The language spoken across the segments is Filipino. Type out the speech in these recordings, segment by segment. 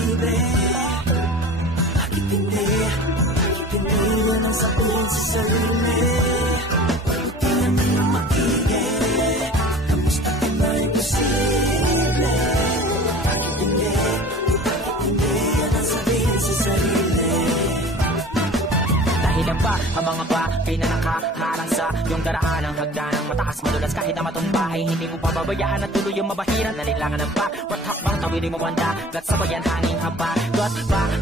libre? Bakit hindi? Bakit hindi yan ang sabihin sa sarili? Tingnan mo na maigi, kamusta ka na imposible? Bakit hindi? Bakit hindi yan ang sabihin sa sarili? Dahilan ba ang mga bagay na nakaharang sa iyong daraan? Ang hagdanang mataas madulas kahit na matumba ay hindi mo pababayaan at tuloy yung mabahiran. Nalilangan ng bawat hakbang tawirin mo ang dagat sa bayan hanging haba.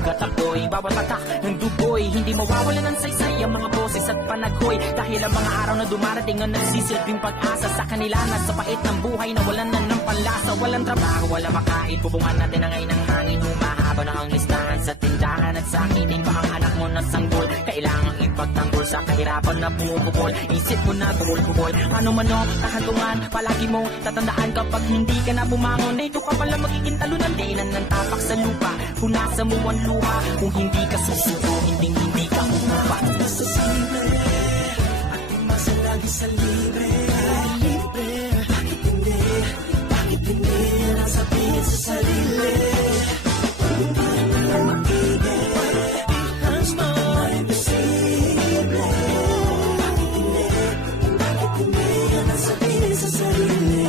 Gat apoy, bawat atak ng dugoy, hindi mawawala ng saysay ang mga boses at panaghoy. Dahil ang mga araw na dumarating ang nagsisilbing pag-asa sa kanila na sa pait ng buhay na walang na ng panlasa. Walang trabaho, walang makain, bubungan natin ang ngayon ng hangin. Humahaba na ang listahan sa tindahan at sa kiting pa ang anak mo na sanggol. Kailangang ipagtanggol sa kahirapan na bumubukol. Isip mo na bumul-bukol, ano man o kahantungan, palagi mong tatandaan kapag hindi ka na bumangon. Dito ka pala magiging talunan, dinan ng tapak sa lupa. Punasan mo ang luha, kung hindi ka susuko, hindi ka umupa. Sa libre, at umasa lagi sa libre. Bakit hindi? Bakit hindi yan ang sabihin sa sarili? Hindi naman ang maigi, kamusta ka na imposible? Bakit hindi? Bakit hindi yan ang sabihin sa sarili?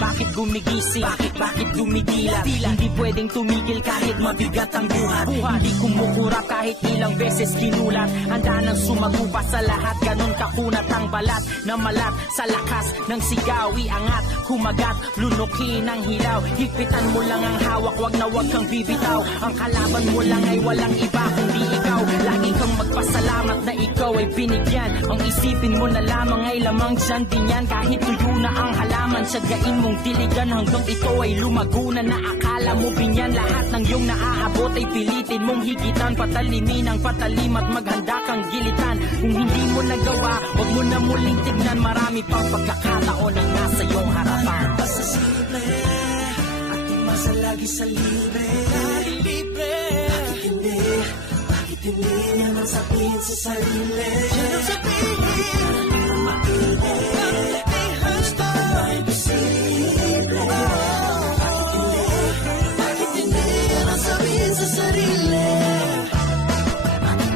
Bakit gumigising? Bakit dumidilat? Hindi pwedeng tumigil kahit mabigat ang buhat. Hindi kumukurap kahit ilang beses ginulat. Handa nang sumagupa sa lahat, ganon kakunat ang balat na malat sa lakas ng sigaw. Iangat, kumagat, lunukin ang hilaw. Higpitan mo lang ang hawak, wag na wag kang bibitaw. Ang kalaban mo lang ay walang iba kundi ikaw. Lagi kang magpasalamat na ikaw ay binigyan. Ang isipin mo na lamang ay lamang dyan din yan. Kahit tuyo na ang halaman, siyagain mong diligan hanggang ito ay lumago na. Akala mo binyan lahat ng iyong naaabot ay pilitin mong higitan. Patalimin ang patalim at maghanda kang gilitan. Kung hindi mo nagawa, huwag mo na muling tignan. Marami pang pagkakataon ang nasa iyong harapan. Basta simple, at umasa lagi sa libre. Bakit hindi? Bakit hindi yan ang sabihin sa sarili? Yan ang sabihin. Hindi na makinig, kamusta ka na imposible? Bakit hindi yan ang sabihin sa sarili? Bakit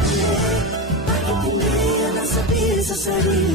hindi yan ang sabihin sa sarili?